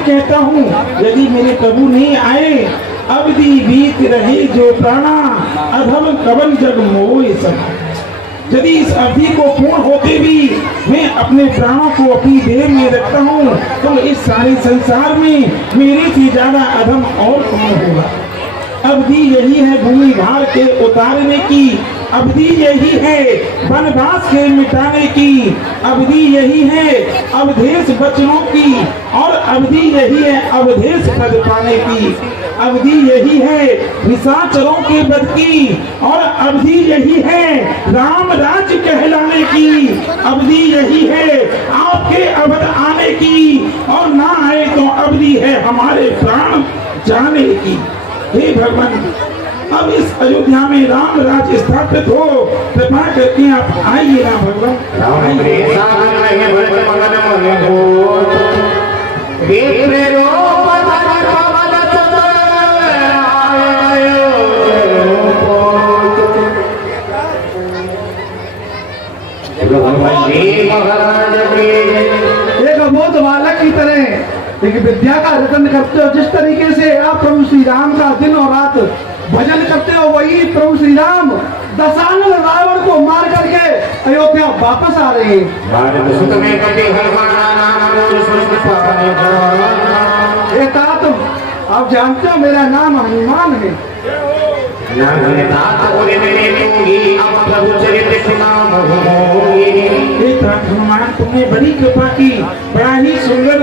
कहता हूँ, यदि मेरे प्रभु नहीं आए, अवधि बीत रहे जो प्राणा, अधम कवन जग मोह सब। यदि इस अवधि को पूर्ण होते भी मैं अपने प्राणों को अपनी देह में रखता हूँ, तो इस सारे संसार में मेरे से ज्यादा अधम और कौन होगा। अवधि यही है भूमि भार के उतारने की, अवधि यही है वनवास के मिटाने की, अवधि यही है अवधेश बचनों की, और अवधि यही है अवधेश पद पाने की, अवधि यही है निशाचरों के वध की, और अवधि यही है राम राज्य कहलाने की, अवधि यही है आपके अवध आने की, और ना आए तो अवधि है हमारे प्राण जाने की। हे भगवान, अब इस अयोध्या में राम राज्य स्थापित हो, कृपा करके आप आइए ना भगवान। एक अबोध बालक की तरह लेकिन विद्या का रतन करते हो, जिस तरीके से आप प्रभु श्री राम का दिन और रात भजन करते हो, वही प्रभु श्री राम दशानन रावण को मार करके अयोध्या वापस आ रहे हैं। आप जानते हो मेरा नाम हनुमान है। हनुमान, तुमने बड़ी कृपा की, बड़ा ही सुंदर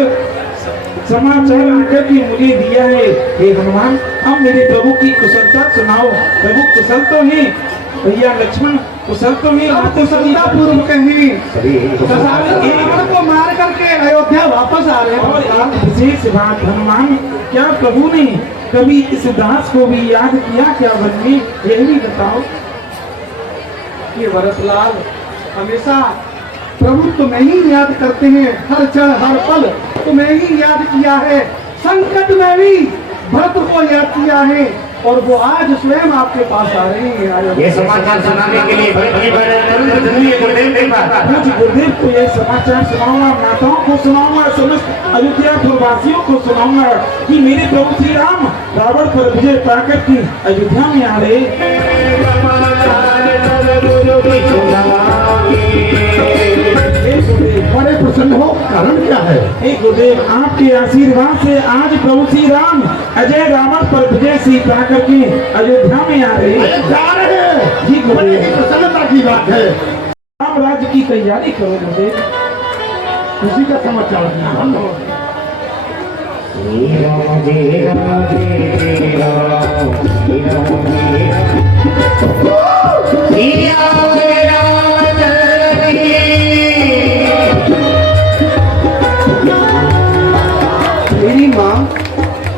समाचार आकर के मुझे दिया है। हे हनुमान, अब मेरे प्रभु की कुशलता सुनाओ। प्रभु कुशल तो है, भैया लक्ष्मण कुशल तो है, कुशलता पूर्व कहीं रावण को मार करके अयोध्या वापस आ रहे हैं। और एक विशेष बात हनुमान, क्या प्रभु ने कभी इस दास को भी याद किया क्या वन में, यह भी बताओ। ये भरतलाल हमेशा प्रभु तुम्हें ही याद करते हैं, हर क्षण हर पल तुम्हें ही याद किया है। संकट में भी भरत को याद किया है, और वो आज स्वयं आपके पास आ रहे हैं। ये समाचार सुनाने के लिए गुरुदेव को यह समाचार सुनाऊंगा, माताओं को सुनाऊंगा, समस्त अयोध्यापुर वासियों को सुनाऊंगा कि मेरे प्रभु श्री राम रावण पर विजय पाकर के अयोध्या में आ रहे। बड़े प्रसन्न हो, कारण क्या है? हे गुरुदेव, आपके आशीर्वाद से आज प्रभु श्री राम अजय रावण पर विजय से पाकर के अयोध्या में आ रहे हैं। जी गुरुदेव, प्रसन्नता की बात है। राम राज्य की तैयारी करो गुरुदेव। खुशी का समाचार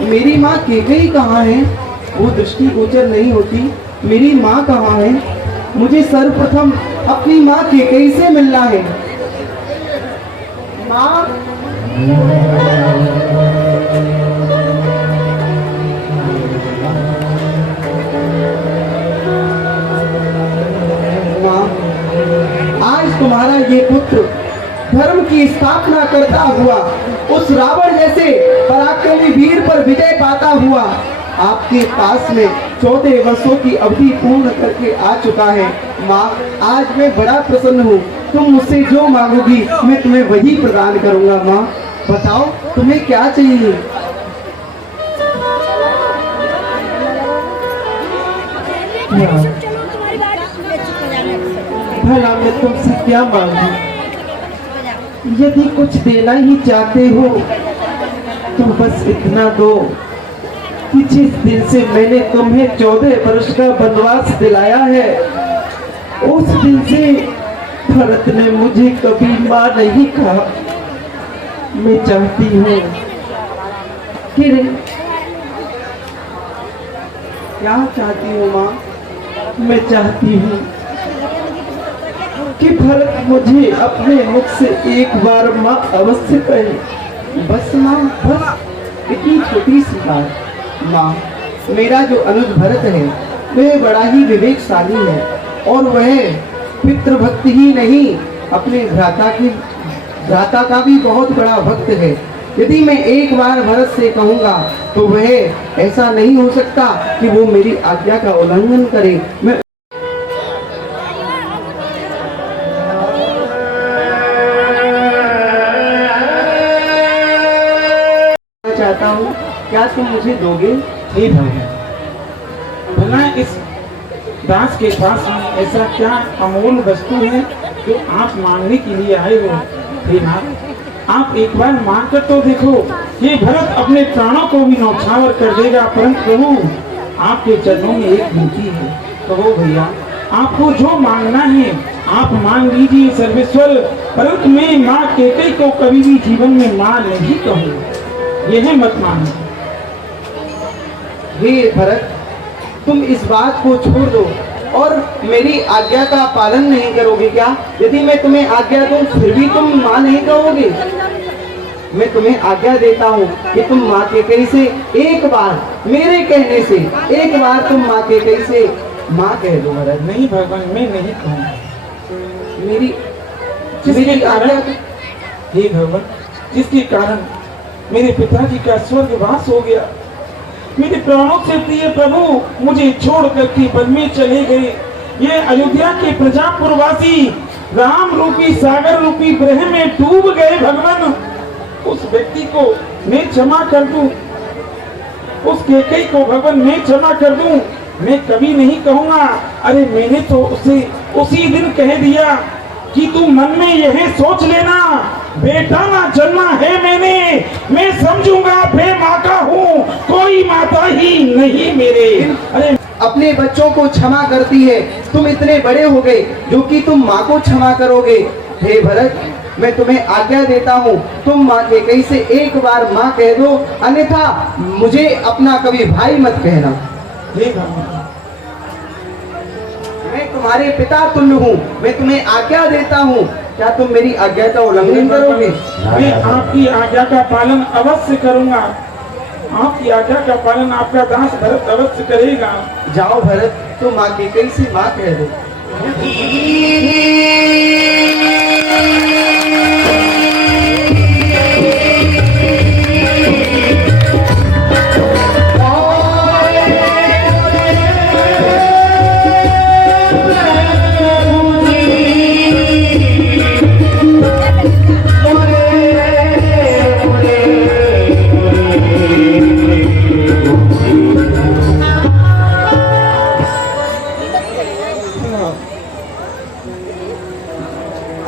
मेरी माँ केकई कहाँ है? वो दृष्टि गोचर नहीं होती। मेरी माँ कहाँ है? मुझे सर्वप्रथम अपनी माँ केकई से मिलना है। माँ, माँ, आज तुम्हारा ये पुत्र धर्म की स्थापना करता हुआ, उस रावण जैसे पराक्रमी वीर पर विजय पाता हुआ आपके पास में 14 वर्षों की अवधि पूर्ण करके आ चुका है। माँ, आज मैं बड़ा प्रसन्न हूँ। तुम मुझसे जो मांगोगी मैं तुम्हें वही प्रदान करूँगा। माँ, बताओ तुम्हें क्या चाहिए? भला मैं तुमसे क्या मांगू? यदि कुछ देना ही चाहते हो तो बस इतना दो कि जिस दिन से मैंने तुम्हें 14 वर्ष का वनवास दिलाया है, उस दिन से भरत ने मुझे कभी माँ नहीं कहा। मैं चाहती हूँ कि क्या चाहती हूँ माँ? मैं चाहती हूँ कि भरत मुझे अपने मुख से एक बार माँ अवश्य कहे। बस माँ, बस इतनी छोटी सी बात। माँ, मेरा जो अनुज भरत है वह बड़ा ही विवेकशाली है, और वह पितृभक्ति ही नहीं अपने भ्राता का भी बहुत बड़ा भक्त है। यदि मैं एक बार भरत से कहूंगा तो वह ऐसा नहीं हो सकता कि वो मेरी आज्ञा का उल्लंघन करे। मैं चाहता हूँ, क्या तुम मुझे दोगे? हे भगवान, भला इस दास के पास में ऐसा क्या अमूल्य वस्तु है जो आप मांगने के लिए आए हो? हे नाथ, आप एक बार मांग कर तो देखो। ये भरत अपने प्राणों को भी नौछावर कर देगा, परंतु प्रभु आपके चरणों में एक विनती है। कहो भैया, आपको जो मांगना है आप मांग लीजिए सर्वेश्वर, परंतु मैं माँ कैकेयी को कभी भी जीवन में माँ नहीं कहूँगा, यह मत मानो। हे भरत, तुम इस बात को छोड़ दो और मेरी आज्ञा का पालन नहीं करोगे क्या? यदि मैं तुम्हें आज्ञा दूं फिर भी तुम माँ नहीं कहोगे? मैं तुम्हें आज्ञा देता हूँ कि तुम माँ कैकेयी से एक बार, मेरे कहने से एक बार तुम माँ कैकेयी से माँ कह दो। भरत, नहीं भगवान, मैं नहीं कहूँगा। मेरी जिसके कारण, हे भगवान, जिसके कारण मेरे पिताजी का स्वर्गवास हो गया, मेरे प्राणों से प्रिय प्रभु मुझे छोड़ करके वन में चले गए। ये अयोध्या के प्रजापुरवासी राम रूपी सागर रूपी ग्रह में डूब गए। भगवान, उस व्यक्ति को मैं क्षमा कर दूं, उस कैकेयी को भगवान मैं क्षमा कर दूं, मैं कभी नहीं कहूंगा। अरे मैंने तो उसे उसी दिन कह दिया कि तू मन में यह सोच लेना, बेटा ना जन्मा है मैंने, मैं समझूंगा बे माँ का हूँ, कोई माता ही नहीं मेरे। अरे अपने बच्चों को क्षमा करती है, तुम इतने बड़े हो गए जो कि तुम माँ को क्षमा करोगे? हे भरत, मैं तुम्हें आज्ञा देता हूँ, तुम माँ कैकेयी से एक बार माँ कह दो, अन्यथा मुझे अपना कभी भाई मत कहना। हे भगवान, मैं तुम्हारे पिता तुल्य हूँ, मैं तुम्हें आज्ञा देता हूँ, क्या तुम मेरी आज्ञा का उल्लंघन करोगे? मैं आपकी आज्ञा का पालन अवश्य करूंगा, आपकी आज्ञा का पालन आपका दास भरत अवश्य करेगा। जाओ भरत, तो माँ कैकेयी से माँ कह दो।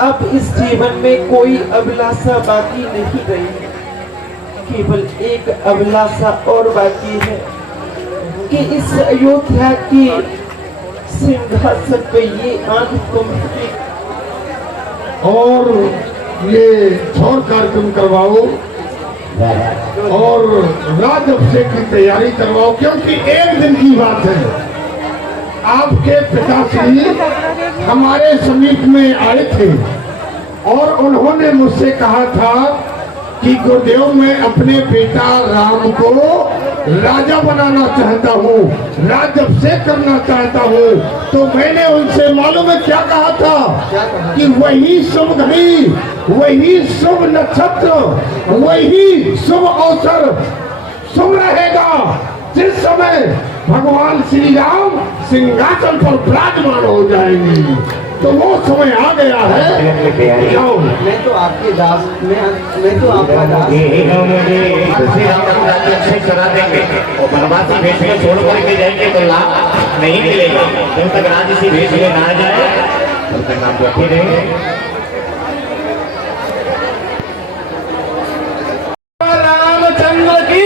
अब इस जीवन में कोई अभिलाषा बाकी नहीं रही, केवल एक अभिलाषा और बाकी है कि इस अयोध्या की सिंहासन पे ये आंख तुम्हारी और ये छोड़ कार्यक्रम करवाओ और राज अभिषेक की तैयारी करवाओ, क्योंकि एक दिन की बात है, आपके पिताश्री हमारे समीप में आए थे और उन्होंने मुझसे कहा था कि गुरुदेव मैं अपने बेटा राम को राजा बनाना चाहता हूँ, राज्य अभिषेक करना चाहता हूँ। तो मैंने उनसे मालूम है क्या कहा था कि वही शुभ घड़ी, वही शुभ नक्षत्र, वही शुभ अवसर शुभ रहेगा जिस समय भगवान श्री राम सिंहासन पर विराजमान हो जाएंगे। तो वो समय आ गया है। जाओ, मैं तो आपके दास, मैं तो आपका दास। श्री राम का राज्य अभिषेक करा देंगे और बनवासी भेष में छोड़ करके जाएंगे तो लाभ नहीं मिलेगा। जब तक राज्य से भेष में ना जाए तब तक आप बैठे रहे। रामचंद्र की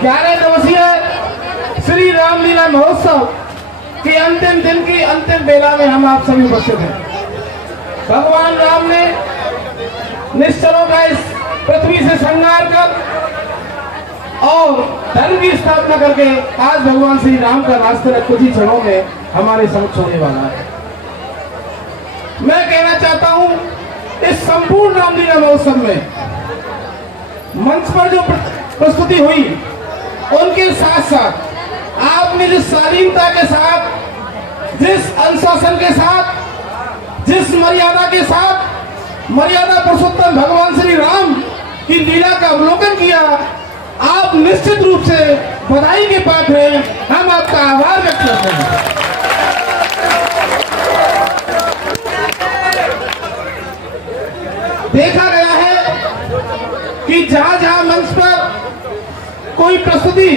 11 दिवसीय श्री रामलीला महोत्सव के अंतिम दिन की अंतिम बेला में हम आप सभी उपस्थित हैं। भगवान राम ने निश्चलों का इस पृथ्वी से संहार कर और धर्म की स्थापना करके आज भगवान श्री राम का रास्ता कुछ ही क्षणों में हमारे समक्ष होने वाला है। मैं कहना चाहता हूं, इस संपूर्ण रामलीला महोत्सव में मंच पर जो प्रस्तुति हुई उनके साथ साथ आपने जिस शालीनता के साथ, जिस अनुशासन के साथ, जिस मर्यादा के साथ मर्यादा पुरुषोत्तम भगवान श्री राम की लीला का अवलोकन किया। आप निश्चित रूप से बधाई के पात्र हैं, हम आपका आभार व्यक्त करते हैं। देखा गया है कि जहां जहां मंच पर कोई प्रस्तुति,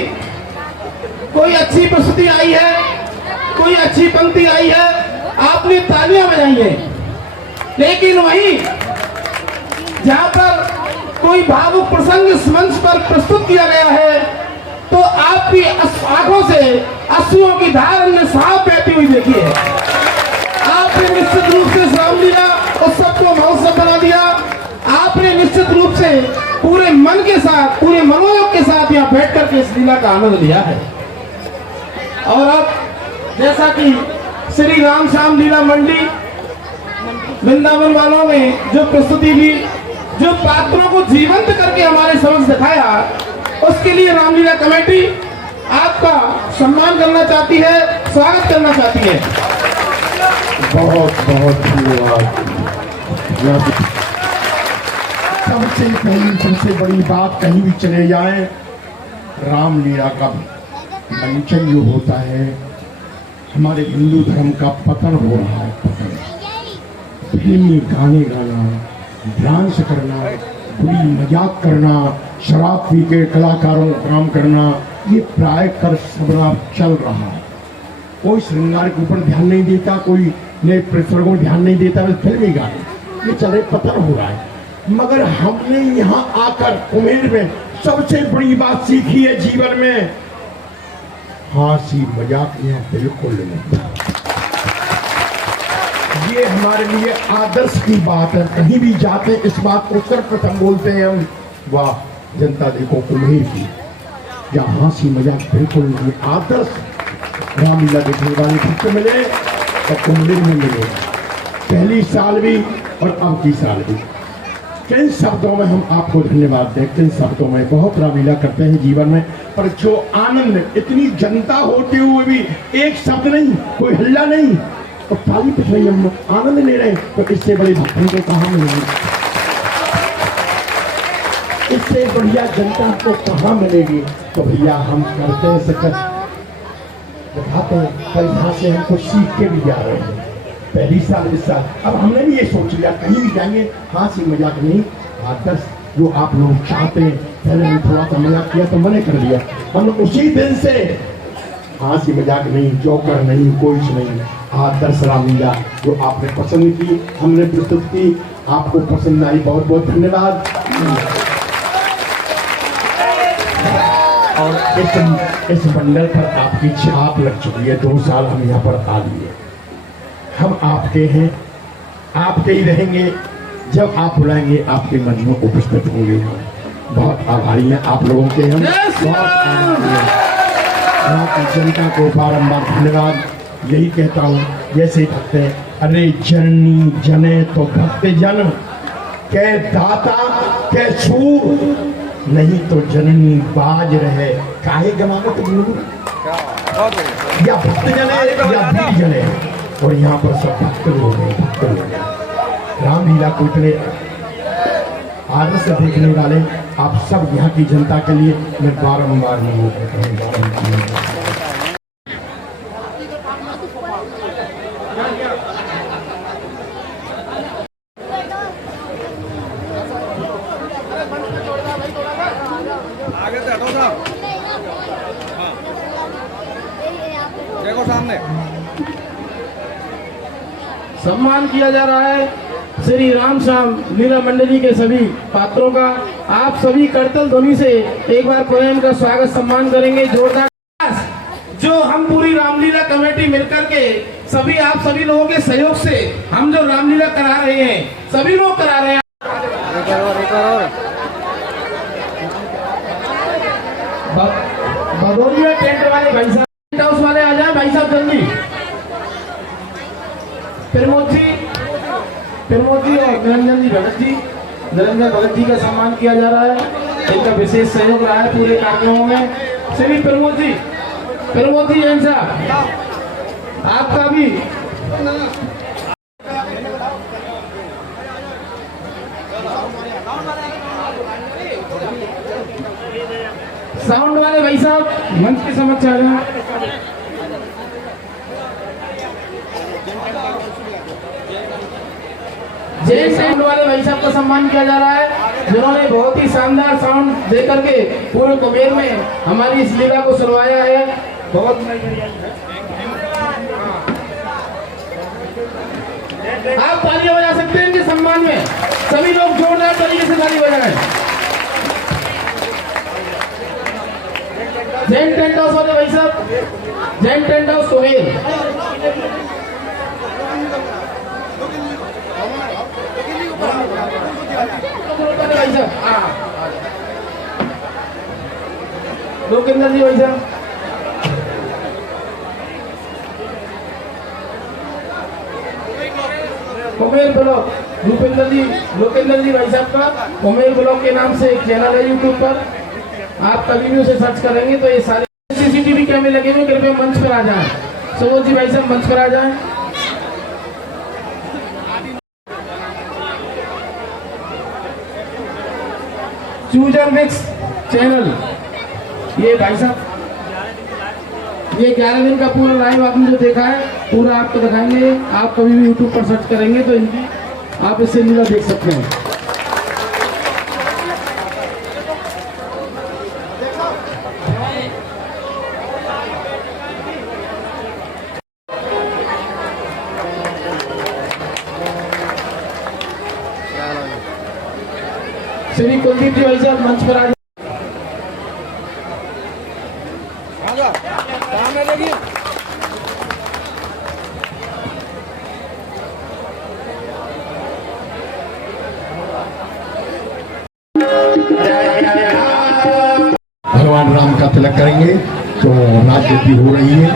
कोई अच्छी प्रस्तुति आई है, कोई अच्छी पंक्ति आई है, आपने तालियां बजाई हैं। लेकिन वहीं जहां पर कोई भावुक प्रसंग इस मंच पर प्रस्तुत किया गया है, तो आपकी आंखों से अश्रुओं की धार ने साफ बहती हुई देखी है। आपने निश्चित रूप से रामलीला उत्सव को महोत्सव बना दिया। आपने निश्चित रूप से पूरे मन के साथ, पूरे मनोयोग के साथ यहाँ बैठ करके इस लीला का आनंद लिया है। और अब जैसा कि श्री राम श्याम लीला मंडी वृंदावन वालों ने जो प्रस्तुति दी, जो पात्रों को जीवंत करके हमारे समक्ष दिखाया, उसके लिए रामलीला कमेटी आपका सम्मान करना चाहती है, स्वागत करना चाहती है। बहुत बहुत धन्यवाद। सबसे पहली सबसे बड़ी बात, कहीं भी चले जाएं, रामलीला का मंचन जो होता है, हमारे हिंदू धर्म का पतन हो रहा है। पतन, फिल्मी गाने गाना, डांस करना, बुरी मजाक करना, शराब पी के कलाकारों को काम करना, ये प्राय कर सबरा चल रहा है। कोई श्रृंगार के ऊपर ध्यान नहीं देता, कोई नए प्रसंगों को ध्यान नहीं देता, बस फिल्मी गाने, ये चले पतन हो रहा है। मगर हमने यहाँ आकर कुम्हेर में सबसे बड़ी बात सीखी है जीवन में, हंसी मजाक यहाँ बिल्कुल नहीं। ये हमारे लिए आदर्श की बात है। कहीं भी जाते इस बात को सर्वप्रथम बोलते हैं हम, वाह जनता देखो कुम्हेर की, या हंसी मजाक बिल्कुल नहीं। आदर्श रामलीला देखने वाले फिर मिले और कुम्हेर में मिले, पहली साल भी और अब की साल भी। किन शब्दों में हम आपको धन्यवाद दें, किन शब्दों में। बहुत रामलीला करते हैं जीवन में, पर जो आनंद, इतनी जनता होते हुए भी एक शब्द नहीं, कोई हल्ला नहीं, तो ताली पिट रही, हम आनंद ले रहे हैं, तो इससे बड़ी भक्तों को कहाँ मिलेगी? इससे बढ़िया जनता को कहाँ मिलेगी? तो भैया हम करते हैं, सकत दिखाते हैं, पर यहाँ से हम कुछ सीख के भी जा रहे हैं। पहली साल इस साल अब हमने भी ये सोच लिया, कहीं भी जाएंगे हंसी मजाक नहीं, आदर्श जो आप लोग चाहते हैं। पहले हमने थोड़ा सा मजाक किया तो मने कर दिया, हम उसी दिन से हंसी मजाक नहीं, जोकर नहीं, कोई नहीं, आदर्श रामलीला जो आपने पसंद की, हमने प्रस्तुत की, आपको पसंद आई, बहुत बहुत धन्यवाद। और इस मंडल पर आपकी छाप लग चुकी है, 2 साल हम यहाँ पर आ लिए, हम आपके हैं, आपके ही रहेंगे। जब आप बुलाएंगे आपके मन में उपस्थित होंगे। बहुत आभारी हैं आप लोगों के हम, बहुत आभारी हैं। यहाँ की जनता को बारंबार धन्यवाद यही कहता हूँ। जैसे भक्त हैं, अरे जननी जने तो भक्त जन, कै दाता कै छूर, नहीं तो जननी बाज रहे, काहे गमावत गुरु, या भक्त जने या वीर जने। और यहाँ पर सब भक्त लोग हैं, भक्त लोग हैं। रामलीला को इतने आदर से देखने वाले आप सब यहाँ की जनता के लिए मैं बारंबार नहीं कहता हूँ। आगे से हटो साहब, देखो सामने। सम्मान किया जा रहा है श्री राम श्याम लीला मंडली के सभी पात्रों का। आप सभी करतल ध्वनि से एक बार प्रेम का स्वागत सम्मान करेंगे, जोरदार। जो हम पूरी रामलीला कमेटी मिलकर के सभी आप सभी लोगों के सहयोग से हम जो रामलीला करा रहे हैं, सभी लोग करा रहे हैं। भदौरिया टेंट वाले भाई साहब, टेंट हाउस वाले आ जाए भाई साहब जल्दी। प्रमोद जी और निरंजन भगत जी का सम्मान किया जा रहा है। इनका विशेष सहयोग रहा है पूरे कार्यक्रमों में। श्री प्रमोद जी जैन साहब, आपका भी साउंड वाले भाई साहब मंच के समक्ष आ जाए। जय साउंड वाले भाई साहब का सम्मान किया जा रहा है, जिन्होंने बहुत ही शानदार साउंड दे करके पूरे कुबेर में हमारी इस लीला को सुनवाया है। बहुत आप तालियां बजा सकते हैं इनके सम्मान में, सभी लोग जोरदार तरीके से ताली बजाएं। जैन टेंट हाउस वाले भाई साहब, जैन टेंट हाउस कुबेर। भाई साहब लोकेंद्र जी भाई साहब, कुमेर ब्लॉक भूपेंद्र जी, लोकेंद्र जी भाई साहब का कुमेर ब्लॉक के नाम से एक चैनल है यूट्यूब पर, आप कभी भी उसे सर्च करेंगे तो ये सारे सीसीटीवी कैमरे लगे हुए। कृपया मंच पर आ जाएं। सुबोध जी भाई साहब मंच पर आ जाएं। चूजर मिक्स चैनल, ये भाई साहब ये 11 दिन का पूरा लाइव आपने जो देखा है पूरा आपको दिखाएंगे। आप कभी भी यूट्यूब पर सर्च करेंगे तो इनकी आप इससे लीला देख सकते हैं। श्री कुलदीप जी भाई साहब मंच पर आ जाए। सामने देखिए। भगवान राम का तिलक करेंगे तो राजनीति हो रही है।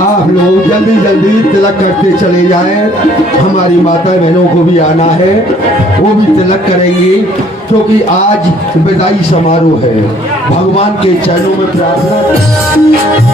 आप लोग जल्दी जल्दी तिलक करते चले जाएं। हमारी माता बहनों को भी आना है, वो भी तिलक करेंगी क्योंकि आज विदाई समारोह है। भगवान के चरणों में प्रार्थना।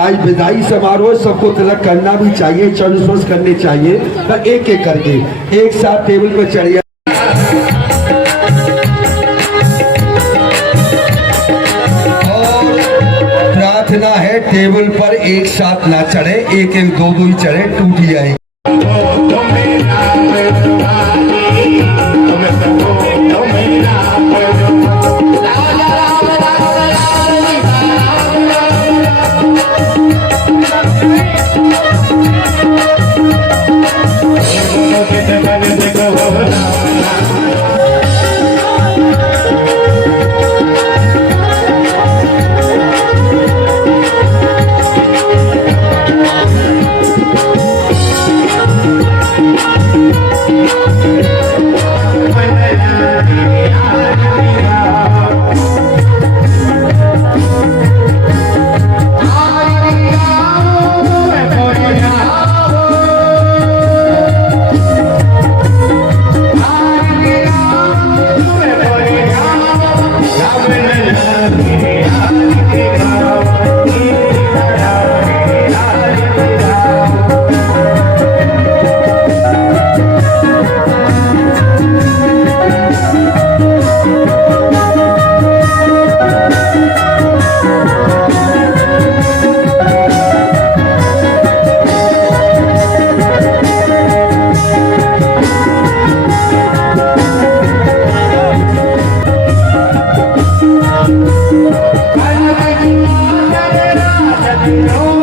आज विदाई समारोह, सबको तिलक करना भी चाहिए, चरण स्पर्श करने चाहिए। तो एक एक करके एक साथ टेबल पर चढ़िए। और प्रार्थना है टेबल पर एक साथ ना चढ़े, एक एक दो दो ही चढ़े, टूट जाए। No